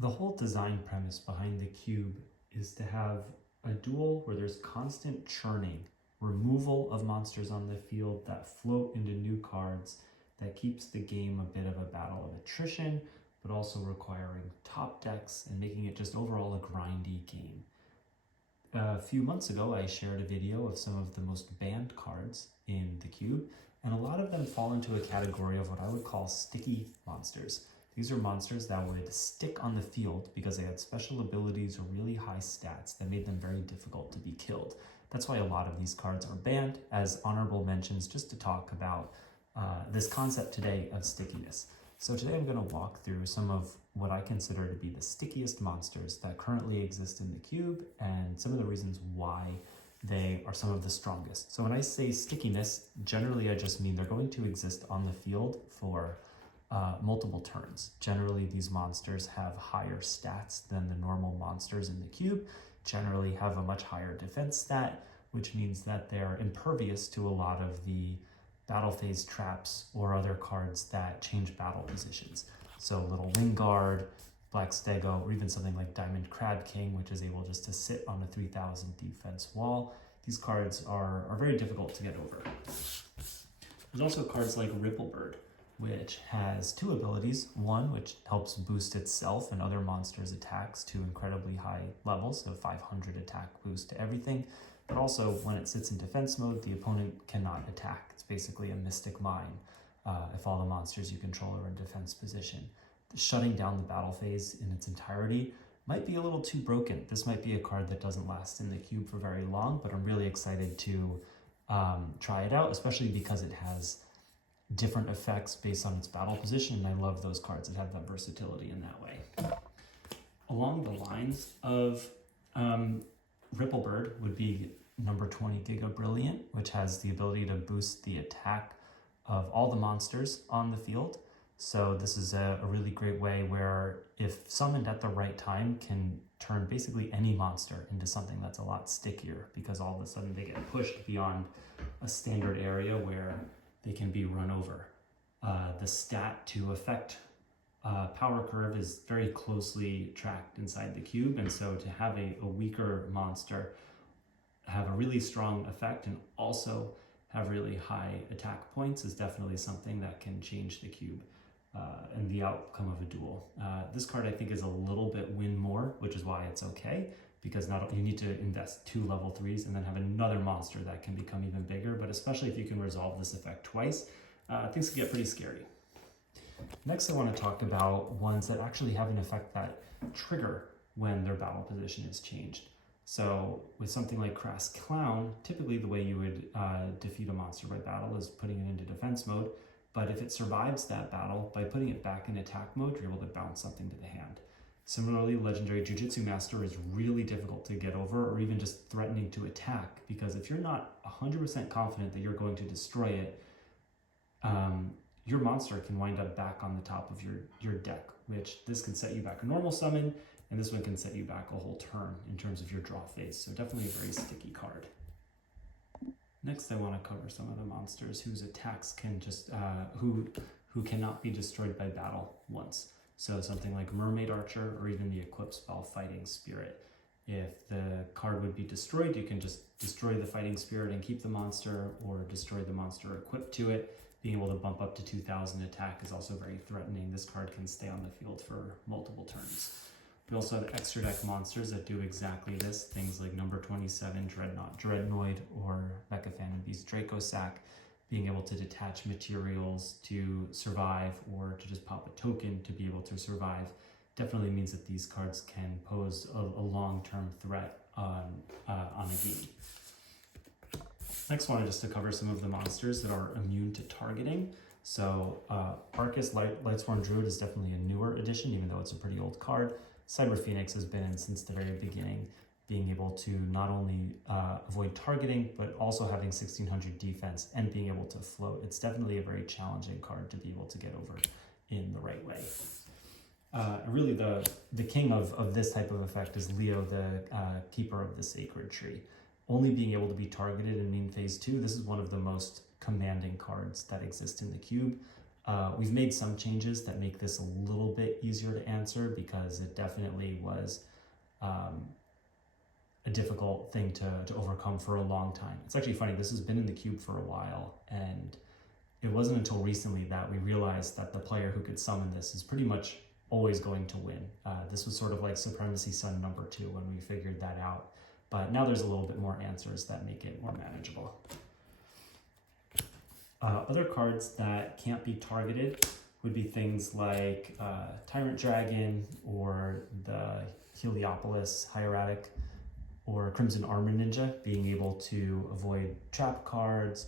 The whole design premise behind the cube is to have a duel where there's constant churning, removal of monsters on the field that float into new cards, that keeps the game a bit of a battle of attrition, but also requiring top decks and making it just overall a grindy game. A few months ago, I shared a video of some of the most banned cards in the cube, and a lot of them fall into a category of what I would call sticky monsters. These are monsters that would stick on the field because they had special abilities or really high stats that made them very difficult to be killed. That's why a lot of these cards are banned, as honorable mentions, just to talk about this concept today of stickiness. So today I'm going to walk through some of what I consider to be the stickiest monsters that currently exist in the cube and some of the reasons why they are some of the strongest. So when I say stickiness, generally I just mean they're going to exist on the field for multiple turns. Generally, these monsters have higher stats than the normal monsters in the cube, generally have a much higher defense stat, which means that they're impervious to a lot of the battle phase traps or other cards that change battle positions. So Little Wingguard, Black Stego, or even something like Diamond Crab King, which is able just to sit on a 3000 defense wall. These cards are very difficult to get over. There's also cards like Ripplebird, which has two abilities. One, which helps boost itself and other monsters' attacks to incredibly high levels, so 500 attack boost to everything. But also, when it sits in defense mode, the opponent cannot attack. It's basically a Mystic Mine if all the monsters you control are in defense position. Shutting down the battle phase in its entirety might be a little too broken. This might be a card that doesn't last in the cube for very long, but I'm really excited to try it out, especially because it has different effects based on its battle position, and I love those cards that have that versatility in that way. Along the lines of Ripplebird would be number 20 Giga Brilliant, which has the ability to boost the attack of all the monsters on the field. So this is a really great way where, if summoned at the right time, can turn basically any monster into something that's a lot stickier, because all of a sudden they get pushed beyond a standard area where they can be run over. The stat to affect power curve is very closely tracked inside the cube, and so to have a weaker monster have a really strong effect and also have really high attack points is definitely something that can change the cube and the outcome of a duel. This card I think is a little bit win more, which is why it's okay, because you need to invest 2 level 3s and then have another monster that can become even bigger, but especially if you can resolve this effect twice, things can get pretty scary. Next, I want to talk about ones that actually have an effect that trigger when their battle position is changed. So with something like Crass Clown, typically the way you would defeat a monster by battle is putting it into defense mode, but if it survives that battle, by putting it back in attack mode, you're able to bounce something to the hand. Similarly, Legendary Jujutsu Master is really difficult to get over, or even just threatening to attack, because if you're not 100% confident that you're going to destroy it, your monster can wind up back on the top of your deck, which this can set you back a normal summon, and this one can set you back a whole turn in terms of your draw phase, so definitely a very sticky card. Next, I want to cover some of the monsters whose attacks can just, who cannot be destroyed by battle once. So something like Mermaid Archer, or even the Eclipse Ball Fighting Spirit. If the card would be destroyed, you can just destroy the Fighting Spirit and keep the monster, or destroy the monster equipped to it. Being able to bump up to 2000 attack is also very threatening. This card can stay on the field for multiple turns. We also have extra deck monsters that do exactly this, things like number 27 Dreadnought Dreadnoid, or Mecha Phantom Beast Dracosack. Being able to detach materials to survive, or to just pop a token to be able to survive, definitely means that these cards can pose a long-term threat on a game. Next, I wanted just to cover some of the monsters that are immune to targeting. So Arcus Lightsworn Druid is definitely a newer addition, even though it's a pretty old card. Cyber Phoenix has been in since the very beginning, being able to not only avoid targeting, but also having 1600 defense and being able to float. It's definitely a very challenging card to be able to get over in the right way. Really, the king of this type of effect is Leo, the Keeper of the Sacred Tree. Only being able to be targeted in main phase 2, this is one of the most commanding cards that exist in the cube. We've made some changes that make this a little bit easier to answer because it definitely was a difficult thing to overcome for a long time. It's actually funny, this has been in the cube for a while, and it wasn't until recently that we realized that the player who could summon this is pretty much always going to win. This was sort of like Supremacy Sun number 2 when we figured that out. But now there's a little bit more answers that make it more manageable. Other cards that can't be targeted would be things like Tyrant Dragon or the Heliopolis Hieratic or Crimson Armor Ninja, being able to avoid trap cards,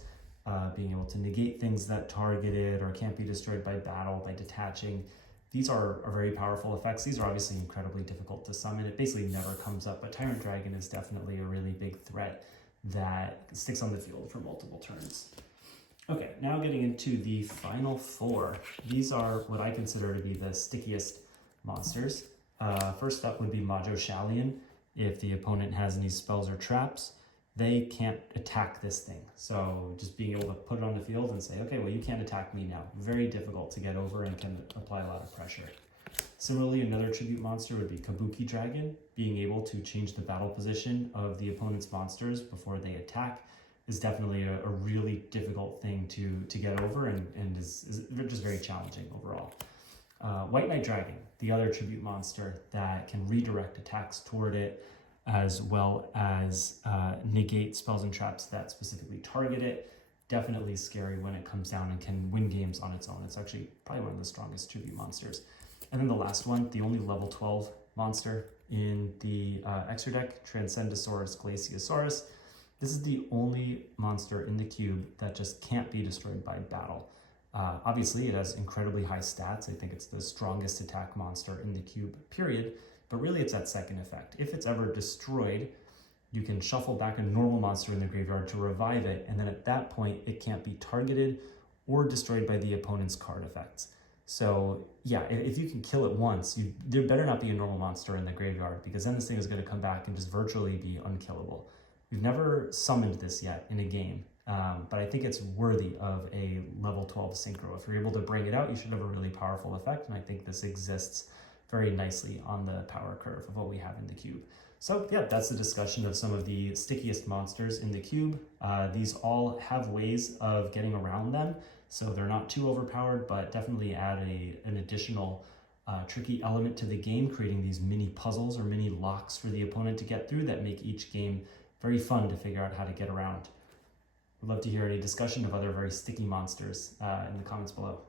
being able to negate things that target it or can't be destroyed by battle by detaching. These are very powerful effects. These are obviously incredibly difficult to summon. It basically never comes up, but Tyrant Dragon is definitely a really big threat that sticks on the field for multiple turns. Okay, now getting into the final 4. These are what I consider to be the stickiest monsters. First up would be Majo Shallion. If the opponent has any spells or traps, they can't attack this thing. So just being able to put it on the field and say, okay, well, you can't attack me now. Very difficult to get over and can apply a lot of pressure. Similarly, another tribute monster would be Kabuki Dragon. Being able to change the battle position of the opponent's monsters before they attack is definitely a really difficult thing to get over and is just very challenging overall. White Knight Dragon, the other tribute monster that can redirect attacks toward it, as well as negate spells and traps that specifically target it. Definitely scary when it comes down and can win games on its own. It's actually probably one of the strongest tribute monsters. And then the last one, the only level 12 monster in the extra deck, Transcendosaurus Glaciosaurus. This is the only monster in the cube that just can't be destroyed by battle. Obviously, it has incredibly high stats. I think it's the strongest attack monster in the cube, period. But really, it's that second effect. If it's ever destroyed, you can shuffle back a normal monster in the graveyard to revive it, and then at that point, it can't be targeted or destroyed by the opponent's card effects. So yeah, if you can kill it once, there better not be a normal monster in the graveyard, because then this thing is going to come back and just virtually be unkillable. We've never summoned this yet in a game, but I think it's worthy of a level 12 synchro. If you're able to bring it out, you should have a really powerful effect, and I think this exists very nicely on the power curve of what we have in the cube. So yeah, that's the discussion of some of the stickiest monsters in the cube. These all have ways of getting around them, so they're not too overpowered, but definitely add an additional tricky element to the game, creating these mini puzzles or mini locks for the opponent to get through that make each game very fun to figure out how to get around. We'd love to hear any discussion of other very sticky monsters in the comments below.